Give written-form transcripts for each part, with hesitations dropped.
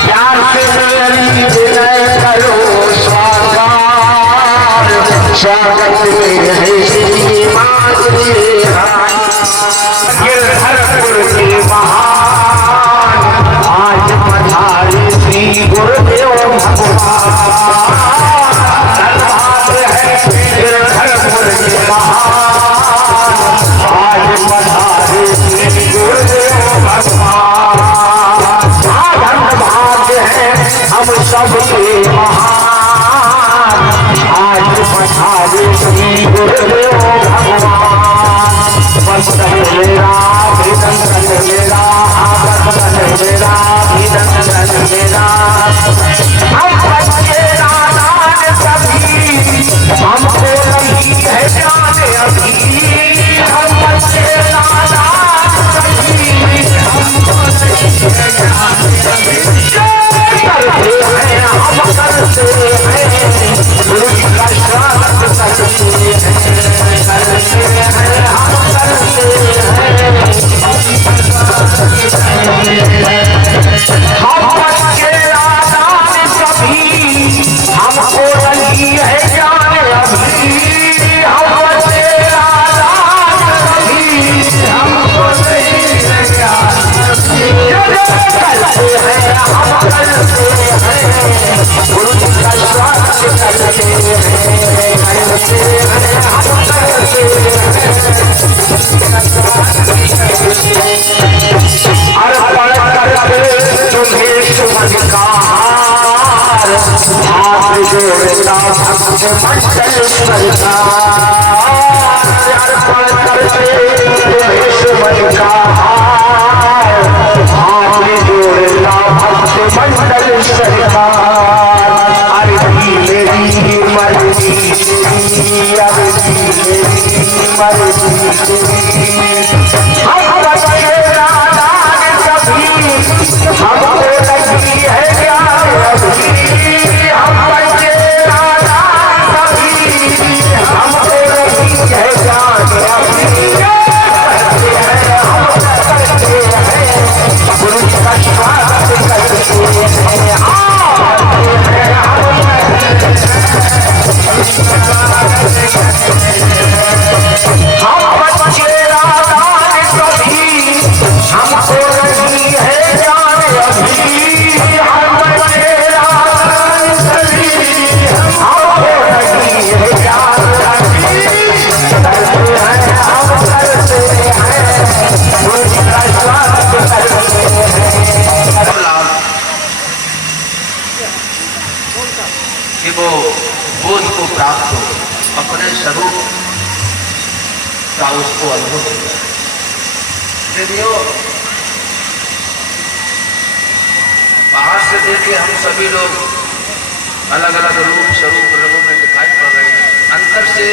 प्यार से मेरी विनय करो स्वागत, स्वागत में है श्री माधुरी गिरधरपुर के महान आज पधारे श्री गुरुदेव भगवान। धन्यवाद है गिरधरपुर के महान आज पधारे श्री गुरुदेव भगवान। धन्यवाद है हम सबके महान आज पधारे श्री गुरुदेव भगवान। वंदन मेरा अभिनंदन मेरा आदर्शन मेरा अभिनंदन मेरा। हम बच्चे नादान सभी हमको नहीं है जान अभी। हम बच्चे नादान सभी हमको नहीं है जान अभी। करते हैं हम करते हैं गुरु जी का स्वागत करते हैं, करते हैं हम करते हैं। हम बच्चे नादान सभी हमको नहीं है जान अभी। हम बच्चे नादान सभी हमको नहीं है जान अभी। करते हैं हम करते हैं गुरु जी का स्वागत करते हैं, करते हैं हम करते हैं। अर्पण करते तुम्हें सुमन का हार, हाथ जोड़ता भक्त मंडल सरकार। अर्पण करते तुम्हें सुमन का हार, हाथ जोड़ता भक्त मंडल सरकार। अर्जी मेरी मर्जी तेरी, अर्जी मेरी मर्जी तेरी। हम बच्चे नादान सभी हमको लगी है जान अभी। हम बच्चे नादान सभी हमको लगी है जान अभी। करते हैं हम करते हैं गुरु जी का स्वागत करते हैं, हम बच्चे नादान सभी हमको नहीं है जान अभी। हम बच्चे नादान सभी हमको नहीं है जान अभी। करते हैं हम करते हैं गुरु जी का स्वागत करते हैं। कि वो बोध को प्राप्त हो, अपने स्वरूप का उसको अनुभव हो। देखियो बाहर से देखे हम सभी लोग अलग अलग रूप स्वरूप रंगों में दिखाई पड़ रहे हैं। अंतर से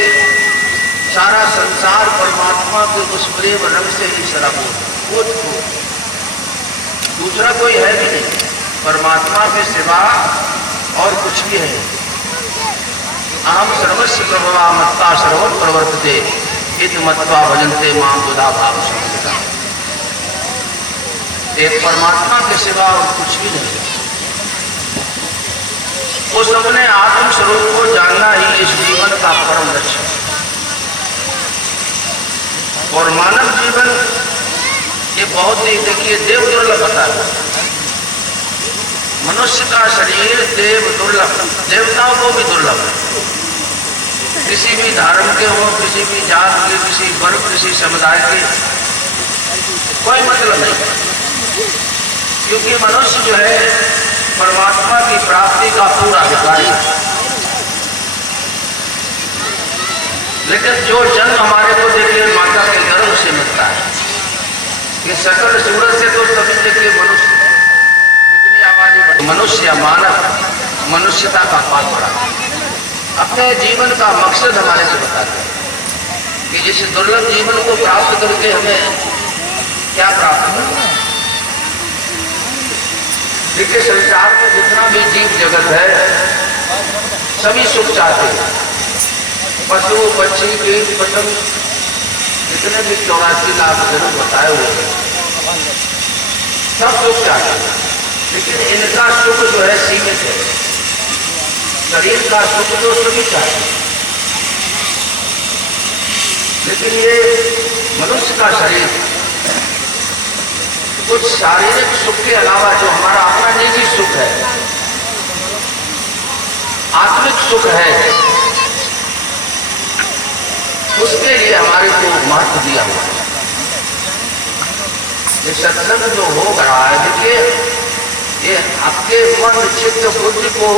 सारा संसार परमात्मा के उस प्रेम रंग से ही सराबोर बोध को, दूसरा कोई है भी नहीं परमात्मा के सिवा और कुछ भी है। अहम सर्वस्व प्रभवा मत्ता सर्वं प्रवर्तते इत मत्वा भजन्ते मां बुधा भाव संहिता। एक परमात्मा के सिवा और कुछ भी नहीं। उस अपने आत्म स्वरूप को जानना ही इस जीवन का परम लक्ष्य है। और मानव जीवन ये बहुत ही देखिए देव दुर्लभ होता है। मनुष्य का शरीर देव दुर्लभ, देवताओं को भी दुर्लभ है। किसी भी धर्म के हो, किसी भी जात के, किसी वर्ग, किसी समुदाय के, कोई मतलब नहीं। क्योंकि मनुष्य जो है परमात्मा की प्राप्ति का पूरा अधिकारी है। लेकिन जो जन्म हमारे को देखिए माता के गर्भ से मिलता है, ये सकल सूरत से तो सभी देखिए मनुष्य इतनी आबादी बढ़ी, मनुष्य या मानव मनुष्यता का पाल पड़ा। अपने जीवन का मकसद हमारे को बताते हैं कि इस दुर्लभ जीवन को प्राप्त करके हमें क्या प्राप्त करना है। देखिए संसार में जितना भी जीव जगत है सभी सुख चाहते हैं। पशु पक्षी कीट पतंग जितने भी 84 लाख जन्म बताए हुए हैं सब सुख चाहते हैं, लेकिन इनका सुख जो है सीमित है। शरीर का सुख तो सभी चाहते हैं, लेकिन ये मनुष्य का शरीर कुछ शारीरिक सुख के अलावा जो हमारा अपना निजी सुख है, आत्मिक सुख है, उसके लिए हमारे को महत्व दिया हुआ है। ये सत्संग जो हो रहा है, देखिए ये आपके मन चित्त बुद्धि को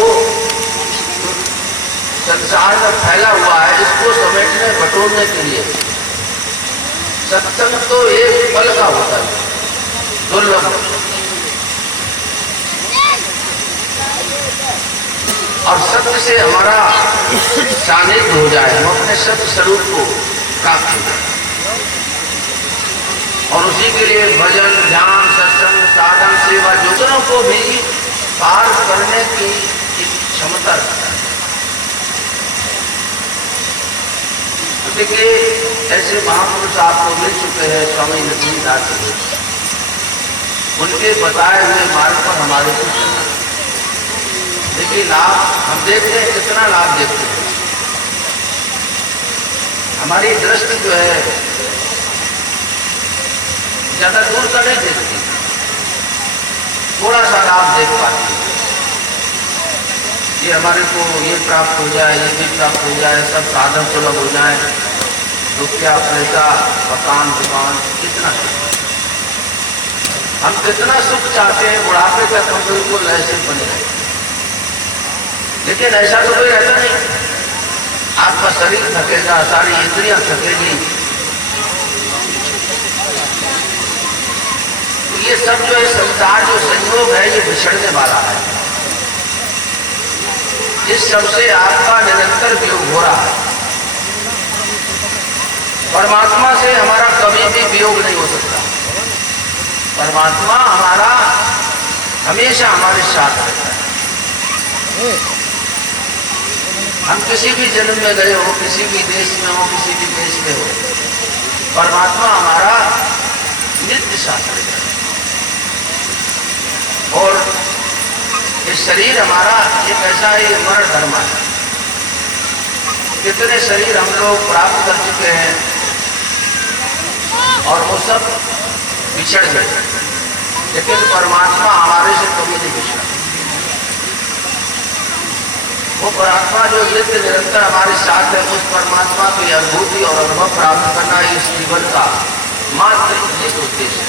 संसार में फैला हुआ है, इसको समेटने बटोरने के लिए सत्संग तो एक पल का होता है, दुर्लभ। और सत्य से हमारा सानिध्य हो जाए, हम अपने सत्य स्वरूप को प्राप्त हो जाए, और उसी के लिए भजन ध्यान सत्संग साधन सेवा योजनाओं को भी पार करने की क्षमता रखता है। देखिए ऐसे महापुरुष आपको मिल चुके हैं, स्वामी लक्ष्मीदास जी, उनके बताए हुए मार्ग पर हमारे को चलना। देखिए लाभ हम देखते हैं, कितना लाभ देखते हैं। हमारी दृष्टि जो है ज्यादा दूर का नहीं देखती, थोड़ा सा लाभ देख पाती है। ये हमारे को ये प्राप्त हो जाए, ये भी प्राप्त हो जाए, सब साधन सुलभ हो जाए, रुपया पैसा मकान दुकान, कितना सुख। हम कितना सुख चाहते हैं, बुढ़ापे तक हम बिल्कुल ऐसे बने रहे, लेकिन ऐसा तो कोई रहता नहीं। आपका शरीर थकेगा, सारी इंद्रियां थकेगी, तो ये सब जो है संसार जो संयोग है, ये बिछड़ने वाला है। इस सबसे आपका निरंतर वियोग हो रहा है। परमात्मा से हमारा कभी भी वियोग नहीं हो सकता। परमात्मा हमारा हमेशा हमारे साथ रहता है। हम किसी भी जन्म में गए हो, किसी भी देश में हो, किसी भी देश में हो, परमात्मा हमारा नित्य साथ रहता है। और ये शरीर हमारा एक ऐसा ही मरण धर्म है। कितने शरीर हम लोग प्राप्त कर चुके हैं और वो सब बिछड़ गए, लेकिन परमात्मा हमारे से कभी नहीं बिछड़ा। वो परमात्मा जो नित्य निरंतर हमारे साथ है, उस परमात्मा की अनुभूति और अनुभव प्राप्त करना इस जीवन का मात्र एक उद्देश्य है।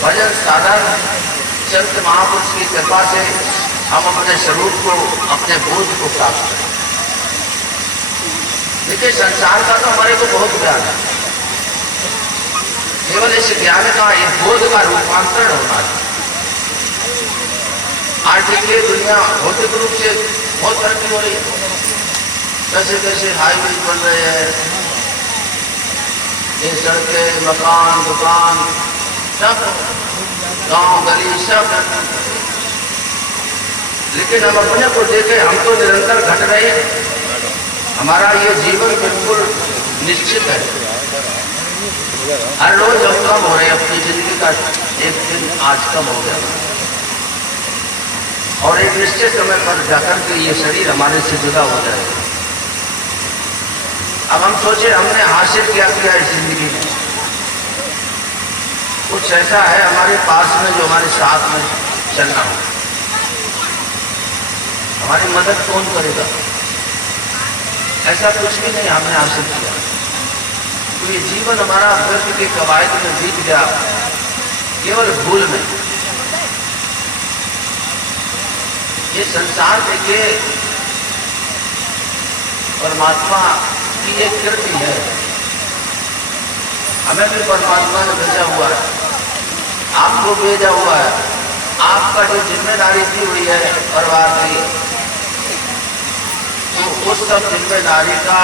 भजन साधन संत महापुरुष की कृपा से हम अपने स्वरूप को, अपने बोध को प्राप्त करें। देखिए संसार का तो हमारे को बहुत ज्ञान है, केवल इस ज्ञान का, एक बोध का रूपांतरण होना है। आज देखिए दुनिया भौतिक रूप से बहुत तरक्की हो रही है, कैसे कैसे हाईवे बन रहे हैं, ये सड़कें, मकान, दुकान, सब गांव गली सब, लेकिन हम अपने को देखें, हम तो निरंतर घट रहे हैं। हमारा ये जीवन बिल्कुल निश्चित है, हर रोज हम कम हो रहे हैं, अपनी जिंदगी का एक दिन आज कम हो गया, और एक निश्चित समय पर जाकर के ये शरीर हमारे से जुदा हो जाएगा। अब हम सोचे हमने हासिल क्या किया इस जिंदगी में। कुछ ऐसा है हमारे पास में जो हमारे साथ में चलना हो, हमारी मदद कौन करेगा? ऐसा कुछ भी नहीं हमने हासिल किया, तो ये जीवन हमारा व्यर्थ के कवायद में बीत गया, केवल भूल में। ये संसार देखिए परमात्मा की एक कृति है, हमें भी परमात्मा ने भेजा हुआ है, आपको भेजा हुआ है। आपका जो जिम्मेदारी दी हुई है परिवार की, तो उस सब जिम्मेदारी का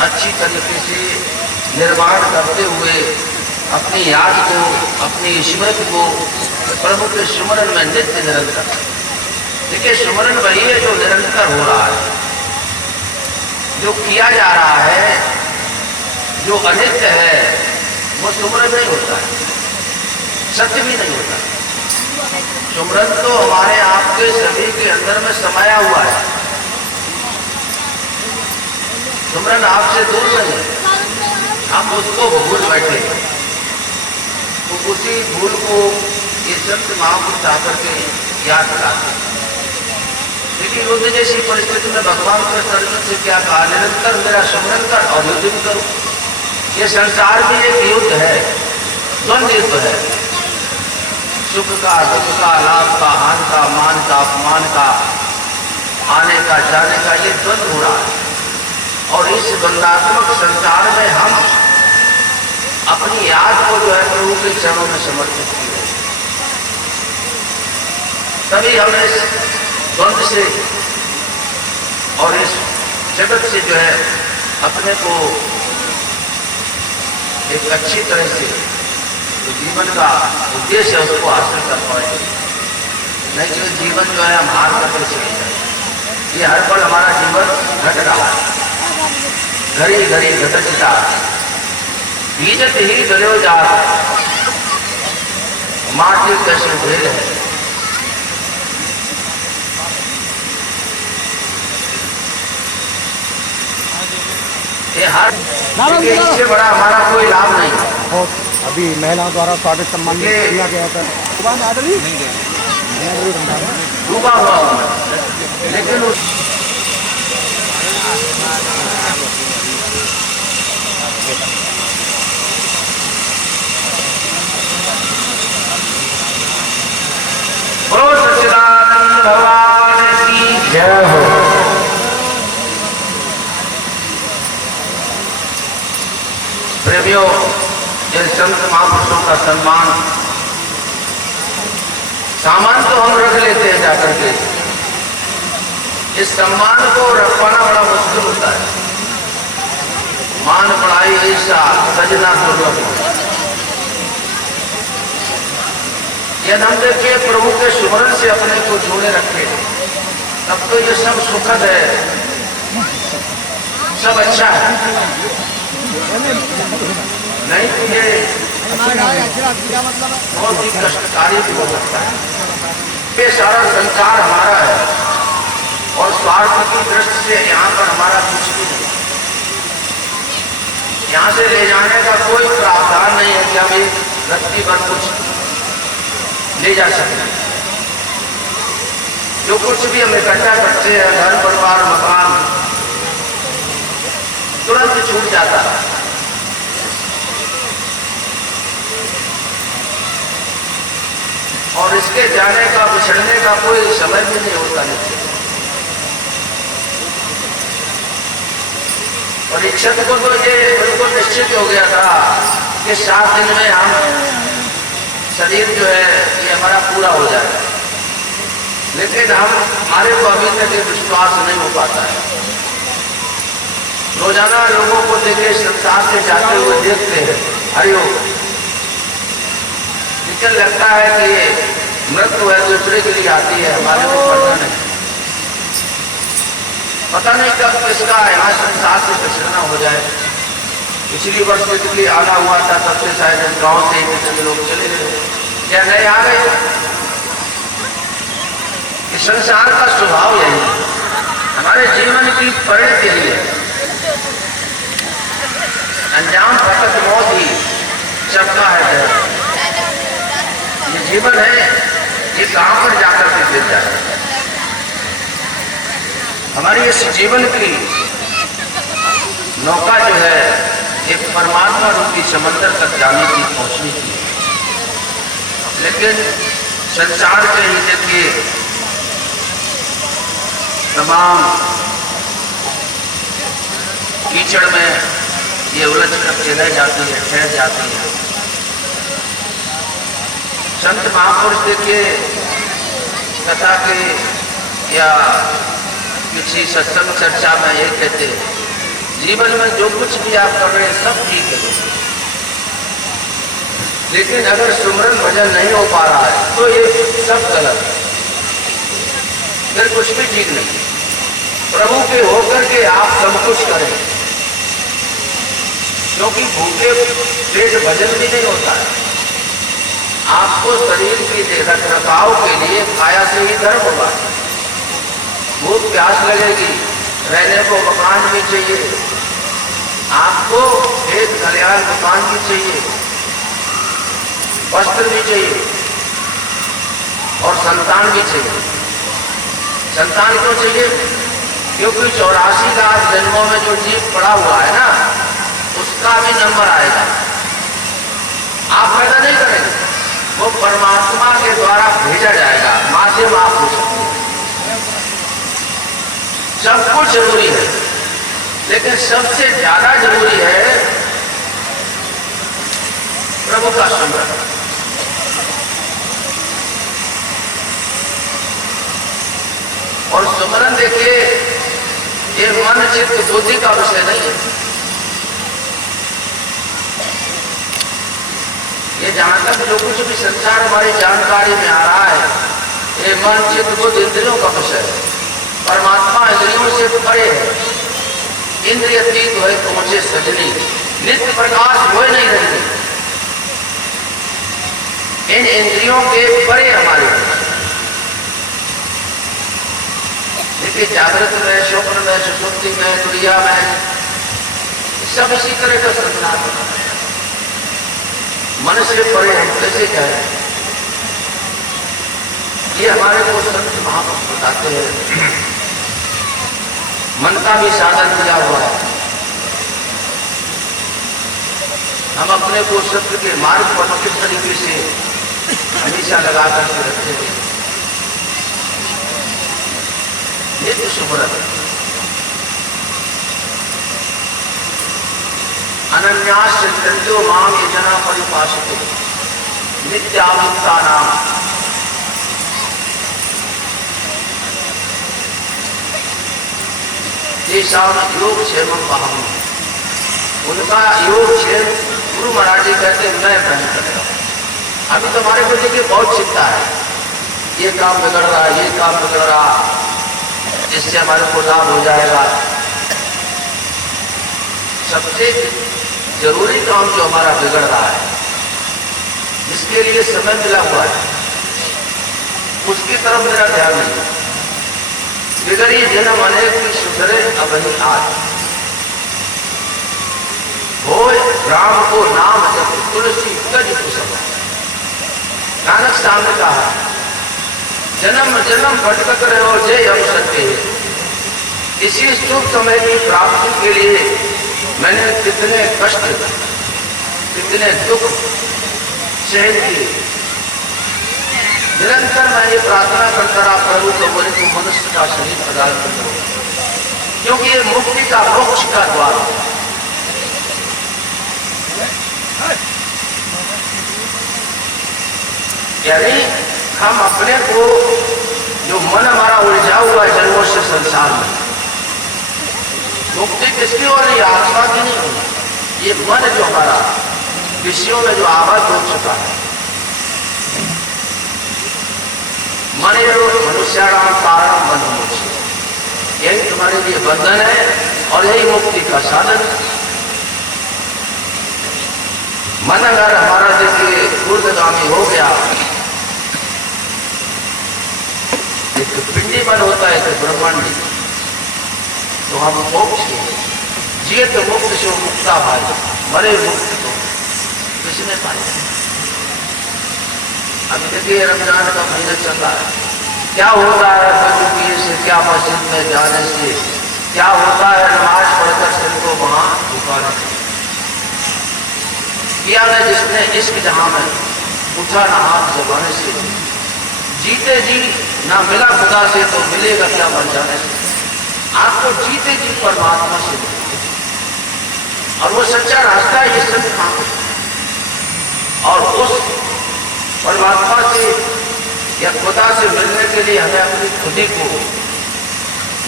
अच्छी तरीके से निर्माण करते हुए अपनी याद को, अपनी स्मृति को प्रभु के सुमरन में नित्य निरंतर। देखिए सुमरन वही है जो निरंतर हो रहा है, जो किया जा रहा है, जो अनित्य है, वो सुमरन नहीं होता है। सत्य भी नहीं होता। सुमरन तो हमारे आपके सभी के अंदर में समाया हुआ है। सुमरन आपसे दूर नहीं है, हम उसको भूल बैठे, तो उसी भूल को ये संत महापुरुष आकर के याद दिलाते। लेकिन युद्ध जैसी परिस्थिति में भगवान कृष्ण अर्जुन से क्या कहा, निरंतर मेरा सुमरन कर और युद्ध भी करो। ये संसार भी एक युद्ध है, द्वंद्व युद्ध है। सुख का, दुख का, लाभ का, हानि का, मान का, अपमान का, आने का, जाने का, ये द्वंद्व हो रहा है। और इस द्वंदात्मक संसार में हम अपनी याद को जो है प्रभु के चरणों में समर्पित किए, तभी हम इस द्वंद्व से और इस जगत से जो है अपने को एक अच्छी तरह से जो जीवन का उद्देश्य है उसको हासिल कर पाएंगे। नहीं कि जीवन जो है हम हार करके चले जाए। ये हर पल हमारा जीवन घट रहा है, घड़ी घड़ी घटता बीजत ही गलो जा माटी कैसे भेद है। ये हर इससे बड़ा हमारा कोई लाभ नहीं है। अभी महिलाओं द्वारा स्वागत सम्मान किया गया था, डूबा हुआ हूँ, लेकिन उस सच्चिदानंद भगवान की जय हो। प्रेमियों, इन संत महापुरुषों का सम्मान सामान तो हम रख लेते हैं जाकर के, इस सम्मान को रख पाना बड़ा मुश्किल होता है। मान बढ़ाई ऐसा सजना दुर्लभ। यदि हम देखिए प्रभु के सुमरन से अपने को जोड़े रखे, तब तो ये सब सुखद है, सब अच्छा है। नहीं तो ये बहुत ही कष्टकारी भी हो सकता है। ये सारा संसार हमारा है और स्वार्थ की दृष्टि से यहाँ पर हमारा कुछ भी नहीं। यहाँ से ले जाने का कोई प्रावधान नहीं है कि हम एक रत्ती पर कुछ ले जा सकते हैं। जो कुछ भी हम इकट्ठा करते हैं, घर परिवार मकान, तुरंत छूट जाता है। और इसके जाने का, बिछड़ने का कोई समय भी नहीं होता। परीक्षक को तो ये बिल्कुल निश्चित हो गया था कि 7 दिन में हम शरीर जो है ये हमारा पूरा हो जाएगा, लेकिन हमारे को अभी तक ये विश्वास नहीं हो पाता है। रोजाना लोगों को देखे संसार से जाते हुए देखते हैं, हरिओम, लेकिन लगता है कि ये मृत्यु है दूसरे के लिए आती है, हमारे को पता नहीं। पता नहीं कब किसका यहाँ संसार से बिछड़ना हो जाए। पिछली वर्ष के आना हुआ था, तब से शायद गांव से ही कितने लोग चले गए या नए आ गए। इस संसार का स्वभाव यही है, हमारे जीवन की परिणति यही है। अंजाम फकत मौत ही सबका है। ये जीवन है, ये कहां पर जाकर के गिर जाए। हमारी इस जीवन की नौका जो है एक परमात्मा रूपी समंदर तक जाने की पहुंचने की, लेकिन संसार के ही देखिए तमाम कीचड़ में ये उलझ कर चले जाती है, ठहर जाती है। संत महापुरुष देखिए कथा के या किसी सत्संग चर्चा में ये कहते हैं, जीवन में जो कुछ भी आप कर रहे हैं सब ठीक है, लेकिन अगर सुमरन भजन नहीं हो पा रहा है तो ये सब गलत है, फिर कुछ भी ठीक नहीं। प्रभु के होकर के आप सब कुछ करें, क्योंकि भूखे पेट भजन भी नहीं होता है। आपको शरीर की रख रखाव के लिए काया से ही धर्म होगा। भूख प्यास लगेगी, रहने को मकान भी चाहिए, आपको खेत खलिहान दुकान भी चाहिए, वस्त्र भी चाहिए और संतान भी चाहिए। संतान क्यों चाहिए? क्योंकि 84 लाख जन्मों में जो जीव पड़ा हुआ है ना, उसका भी नंबर आएगा। आप पैदा नहीं करेंगे, वो परमात्मा के द्वारा भेजा जाएगा। माध्यम आप हो सकते हैं। सब कुछ जरूरी है, लेकिन सबसे ज्यादा जरूरी है प्रभु का स्मरण। और स्मरण देखिए, ये मन चित्त बुद्धि का विषय नहीं है। ये जहां तक जो कुछ भी संसार हमारी जानकारी में आ रहा है, ये मन चित्त बुद्धि इंद्रियों का विषय है। परमात्मा इंद्रियों से परे है। इंद्रिय तीत हुए पहुंचे सजनी, नित्य प्रकाश हुए नहीं रहेंगे। इन इंद्रियों के परे हमारे देखिए, जागृत में, स्वप्न में, सुषुप्ति में, क्रिया में, सब इसी तरह का संसार है। मन से परे हम कैसे कहें? ये हमारे को संत महापुरुष बताते हैं। मन का भी साधन किया हुआ है। हम अपने को सत्य के मार्ग पर किस तरीके से हमेशा लगा करके रखते हैं। नित्य सुमरन, अनन्यास चिंत्यो माम ये जना परिपासते नित्यावृत्ता नाम। तेषाम योग क्षेमम अहम, उनका योग क्षेम गुरु महाराज जी कहते मैं ग्रहण करेगा। अभी तो हमारे को देखिए बहुत चिंता है, ये काम बिगड़ रहा, ये काम बिगड़ रहा, जिससे हमारे को लाभ हो जाएगा। सबसे जरूरी काम जो हमारा बिगड़ रहा है, जिसके लिए समय मिला हुआ है, उसकी तरफ मेरा ध्यान नहीं। बिगड़ी जन्म अनेक की सुधरे अब ही आज, हो राम को नाम जब तुलसी गज कुसम। नानक साहब ने कहा, जन्म जन्म भटकत रहो जय हम सत्य। इसी शुभ समय की प्राप्ति के लिए मैंने कितने कष्ट, कितने दुख सहन किए। निरंतर मैं ये प्रार्थना करता रहा, प्रभु को बोले तो मनुष्य का शरीर प्रदान करो, क्योंकि ये मुक्ति का, मोक्ष का द्वार है। यानी हम अपने को, जो मन हमारा उलझा हुआ है जन्मों से संसार में, मुक्ति किसकी ओर नहीं, आत्मा की नहीं होगी। ये मन जो हमारा विषयों में जो आबद्ध हो चुका है, मन मनुष्याणाम कारण बंध मोक्ष, यही तुम्हारे लिए बंधन है और यही मुक्ति का साधन है। मन अगर हमारा देखिए ऊर्ध्वगामी हो गया, एक पिंडी मन होता है, एक ब्रह्मांडी, तो हम मोक्ष जिए तो मुक्त से मुक्ता भाई, मरे मुक्त तो किसने पाया। अभी देखिए रमजान का महीना चल रहा है, क्या होता है तजुर्बे से, क्या मस्जिद में जाने से, क्या होता है नमाज पढ़कर सिर को वहां झुकाने से। किया ना जिसने इश्क जहां में, उठा ना हाथ जबाने से, जीते जी ना मिला खुदा से तो मिलेगा क्या मर जाने से। आपको जीते जी परमात्मा से मिले, और वो सच्चा रास्ता है, ये सब काम। और उस परमात्मा से या खुदा से मिलने के लिए हमें अपनी खुदी को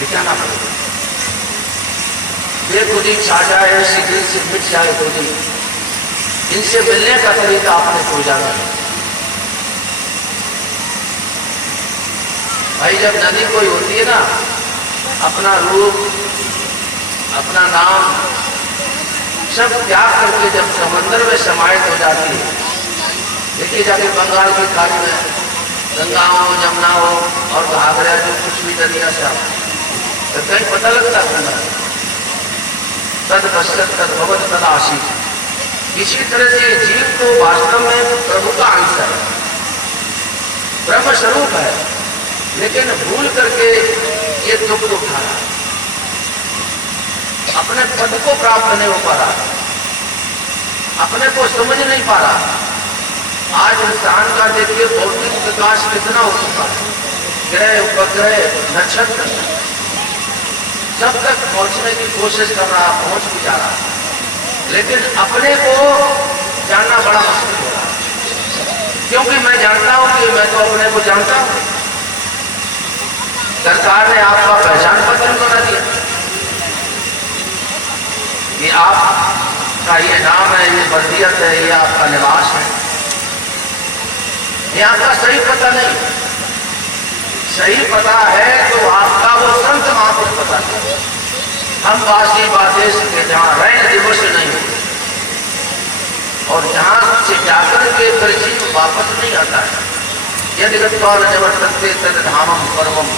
मिटाना पड़ेगा। ये खुदी छा जाए, ऐसी दिल से मिट जाए खुदी, इनसे मिलने का तरीका आपने खोजा है। भाई जब नदी कोई होती है ना, अपना रूप, अपना नाम सब त्याग करके जब समंदर में समाहित हो जाती है, देखिए देखिए जाके बंगाल की खाड़ी में गंगा हो, यमुना हो और घाघरा जो कुछ भी दरिया से आता तो कहीं पता लगता गंगा तद पश्चात तद भगवत तद आशीष। इसी तरह से जीव तो वास्तव में प्रभु का अंश है, ब्रह्म स्वरूप है, लेकिन भूल करके ये दुख उठा रहा, अपने पद को प्राप्त नहीं हो पा रहा, अपने को समझ नहीं पा रहा। आज इंसान का देखिए भौतिक विकास कितना हो चुका है, ग्रह उपग्रह नक्षत्र सब तक पहुंचने की कोशिश कर रहा, पहुंच भी जा रहा, लेकिन अपने को जानना बड़ा मुश्किल हो रहा है। क्योंकि मैं जानता हूं कि मैं तो अपने को जानता हूं। सरकार ने आपका पहचान पत्र बना दिया कि आपका ये नाम है, ये बर्दियत है, ये आपका निवास है, ये आपका सही पता नहीं। सही पता है तो आपका वो संत महापुरुष पता है। हम वासी वादेश के जहां रैन दिवस नहीं होते और जहां से जाकर के फिर जीव वापस नहीं आता है। यदि गत्वाल निवर्तन्ते तद धामम परमम,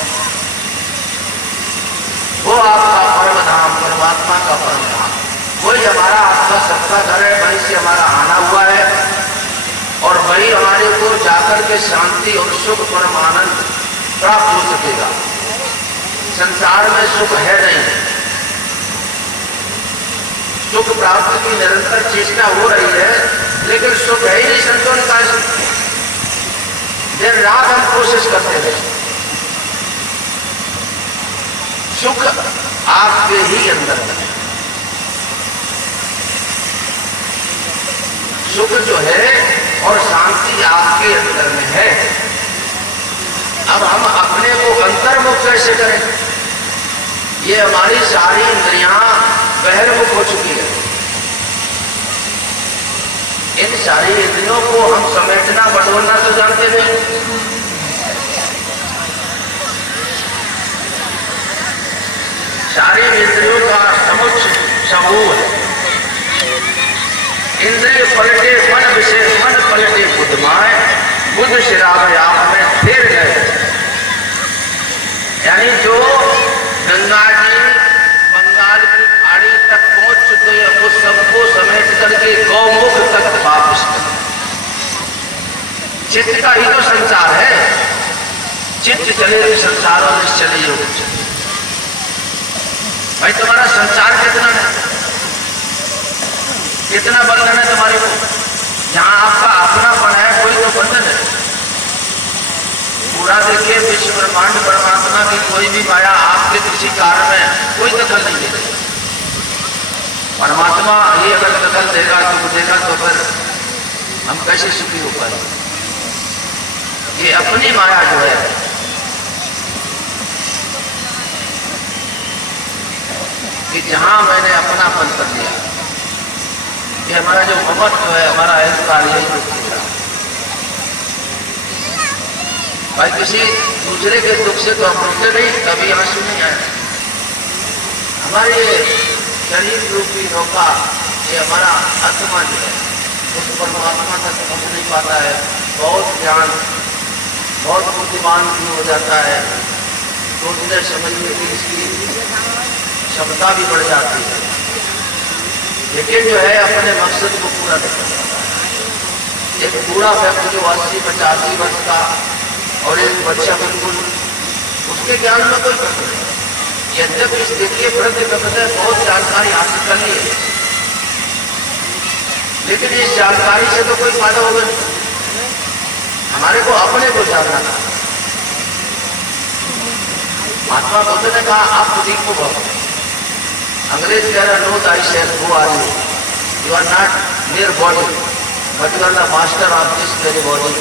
वो आपका परम धाम, परमात्मा का परम धाम, वही हमारा आत्मा सबका घर है, वहीं से हमारा आना हुआ है और वही हमारे को जाकर के शांति और सुख परम आनंद प्राप्त हो सकेगा। संसार में सुख है नहीं, सुख प्राप्ति की निरंतर चेष्टा हो रही है, लेकिन सुख है ही नहीं। संतों ने कहा दिन रात हम कोशिश करते रहे, सुख आपके ही अंदर है। सुख जो है और शांति आपके अंदर में है। अब हम अपने को अंतर्मुख कैसे करें? ये हमारी सारी इंद्रियां बहिर्मुख हो चुकी है। इन सारी इंद्रियों को हम समेटना बटोरना तो जानते नहीं। सारी इंद्रियों का समुच्च समूह है। इंद्रिय पलटे मन विषय, मन पलटे बुद्धमाए, बुद्ध शराब आप में फिर गए। यानी जो गंगा जी बंगाल की खाड़ी तक पहुंच चुके हैं, वो सबको समेट करके गौमुख तक वापस कर। चित्त का ही तो संसार है। चित्त चले तो संसार और निश्चल योग चले। भाई तुम्हारा संसार कितना है, कितना बंधन है तुम्हारे को? जहां आपका अपनापन है कोई तो बंधन है। पूरा देखिए विश्व ब्रह्मांड परमात्मा की कोई भी माया आपके किसी कार्य में कोई दखल नहीं देगा। परमात्मा ही अगर दखल देगा तो फिर हम कैसे सुखी हो पाए? ये अपनी माया जो है, कि जहां मैंने अपनापन कर लिया, ये हमारा जो ममत्व है, हमारा अहंकार, यही तो किया। भाई किसी दूसरे के दुख से तो हम रोते नहीं, कभी आंसू नहीं आए। हमारे शरीर रूपी नौका, ये हमारा आत्मा जो है, उस परमात्मा तक पहुंच नहीं पाता है। बहुत ज्ञान, बहुत बुद्धिमान भी हो जाता है, सोचने समझने की इसकी क्षमता भी बढ़ जाती है, लेकिन जो है अपने मकसद को पूरा नहीं कर पाता। एक बूढ़ा व्यक्ति जो 80-85 वर्ष का और एक बच्चा बिल्कुल, उसके ज्ञान में कोई फर्क नहीं। यद्यपि देखिए वृद्ध व्यक्ति बहुत जानकारी हासिल कर ली है, लेकिन इस जानकारी से तो कोई फायदा होगा नहीं। हमारे को अपने को जानना था। महात्मा बुद्ध ने कहा आप खुद ही को भगो। अंग्रेज कह रहा know thy self, who are you? You are not mere body but you are the master of this very body.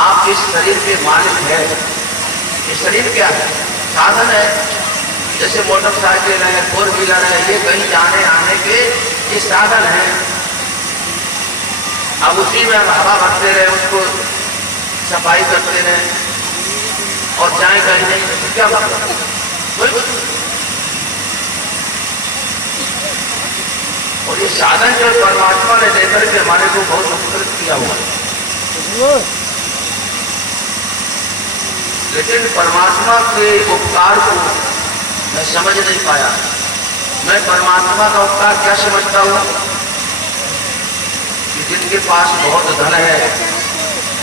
आप इस शरीर के मालिक हैं। ये शरीर क्या है? साधन है। जैसे मोटरसाइकिल है, 4 व्हीलर है, ये कहीं जाने आने के ये साधन है। अब उसी में हम हवा भरते रहे, उसको सफाई करते रहे और जाए कहीं नहीं, तो क्या मतलब? कोई कुछ नहीं। और ये साधन जो परमात्मा ने देकर के हमारे को बहुत उपकृत किया हुआ है। लेकिन परमात्मा के उपकार को मैं समझ नहीं पाया। मैं परमात्मा का उपकार क्या समझता हूँ कि जिनके पास बहुत धन है,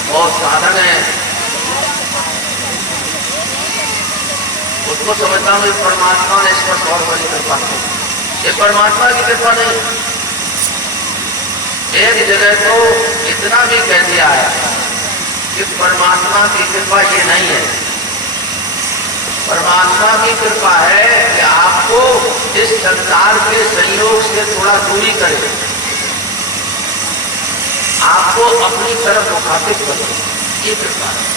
बहुत साधन है, उसको समझता हूँ परमात्मा ने इस पर बहुत बड़ी कृपा की। ये परमात्मा की कृपा नहीं। एक जगह तो इतना भी कह दिया है कि परमात्मा की कृपा ये नहीं है। परमात्मा की कृपा है कि आपको इस संसार के संयोग से थोड़ा दूरी करे, आपको अपनी तरफ मुखातिब करे। ये कृपा है।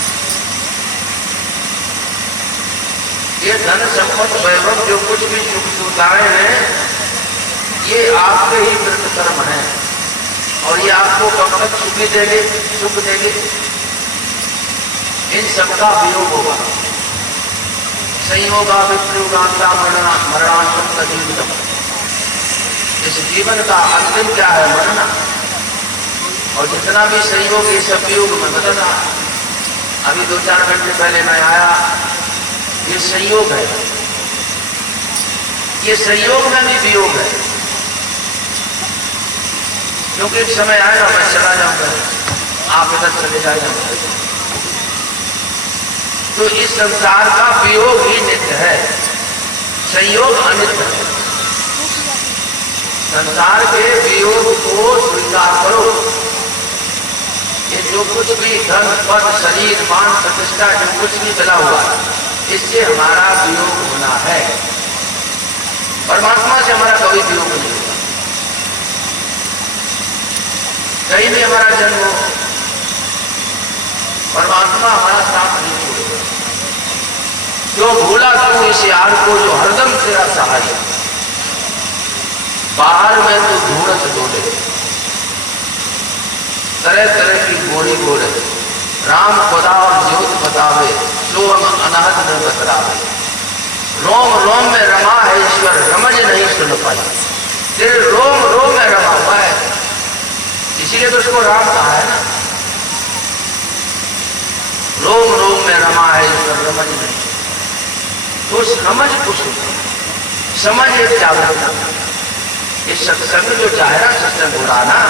ये धन संपत्ति वैभव जो कुछ भी सुख सुविधाएं हैं, ये आपके ही कृत कर्म है और ये आपको कब तक सुखी देंगे, सुख देंगे। इन सबका वियोग होगा। संयोगा विप्रयुगांता मरणांतम जीवितम। इस जीवन का अंतिम क्या है? मरना। और जितना भी संयोग ये सब वियोग में बदल रहा। अभी 2-4 घंटे पहले मैं आया, ये संयोग है, ये संयोग में भी वियोग है। क्योंकि एक समय आएगा मैं चला जाऊंगा, आप इधर चले जाएंगे। तो इस संसार का वियोग ही नित्य है, संयोग अनित्य है। संसार के वियोग को स्वीकार करो। ये जो कुछ भी धन पद शरीर मान प्रतिष्ठा जो कुछ भी मिला हुआ, इससे हमारा वियोग होना है। परमात्मा से हमारा कभी वियोग नहीं होगा। कहीं भी हमारा जन्म हो, परमात्मा हमारा साथ नहीं छोड़ेगा। जो भूला तू इस यार को जो हरदम तेरा सहाय, बाहर में तो ढूंढत डोले, तरह तरह की गोरी बोले, राम खुदा और ज्योत बतावे, जो हम अनाहत में बतरावे। रोम रोम में रमा है ईश्वर, रमज नहीं सुन पाई। तेरे रोम रोम में रमा हुआ है, इसीलिए तो उसको राम कहा है ना। रोम रोम में रमा है ईश्वर, रमज नहीं। तो उस रमज को समझ एक जागरूकता। ये सत्संग जो जाहिरा सत्संग हो रहा ना,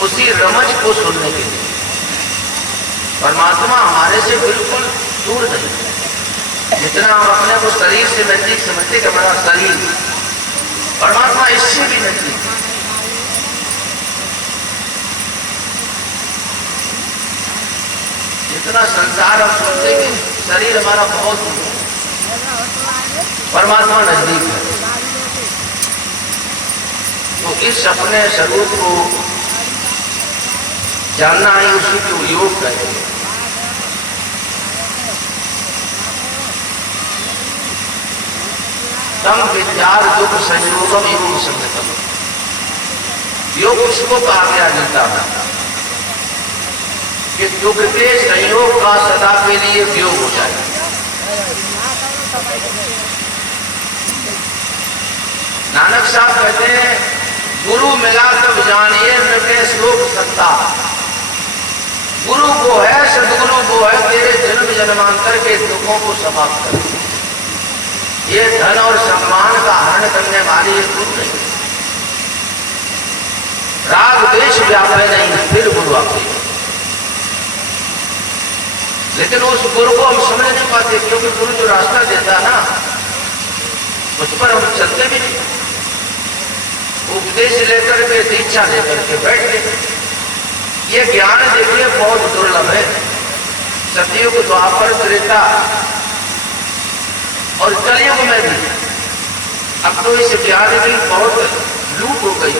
उसी रमज को सुनने के लिए। परमात्मा हमारे से बिल्कुल दूर नहीं। जितना हम अपने को शरीर से नजदीक समझते कि हमारा शरीर, परमात्मा इससे भी नजदीक। जितना संसार हम सोचते कि शरीर हमारा बहुत दूर है, परमात्मा नजदीक है। तो इस अपने स्वरूप को जानना ही उसी को योग कहेंगे। तम विद्यार दुख संयोगम योग संगतम। योग उसको कहा गया गीता में कि दुख के संयोग का सदा के लिए वियोग हो जाए। नानक साहब कहते हैं, गुरु मिला तब जानिए मिटे शोक सत्ता। गुरु को है, सदगुरु को है, तेरे जन्म जन्मांतर के दुखों को समाप्त कर। ये धन और सम्मान का हरण करने वाली ये गुरु नहीं। राग द्वेष व्यापे नहीं, फिर गुरु आपके। लेकिन उस गुरु को हम समझ नहीं पाते, क्योंकि गुरु जो रास्ता देता है ना, उस पर हम चलते भी नहीं। उपदेश लेकर के, दीक्षा लेकर के बैठ गए। ये ज्ञान देखिए बहुत दुर्लभ है। सतयुग, द्वापर, त्रेता और कलयुग में भी अब तो इस ज्ञान की बहुत लूट हो गई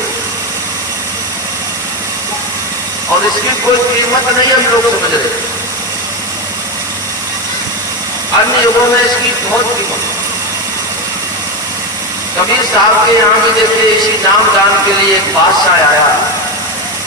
और इसकी कोई कीमत नहीं हम लोग समझ रहे। अन्य युगों में इसकी बहुत कीमत है। कबीर साहब के यहाँ भी देखिए, इसी नाम दान के लिए एक बादशाह आया।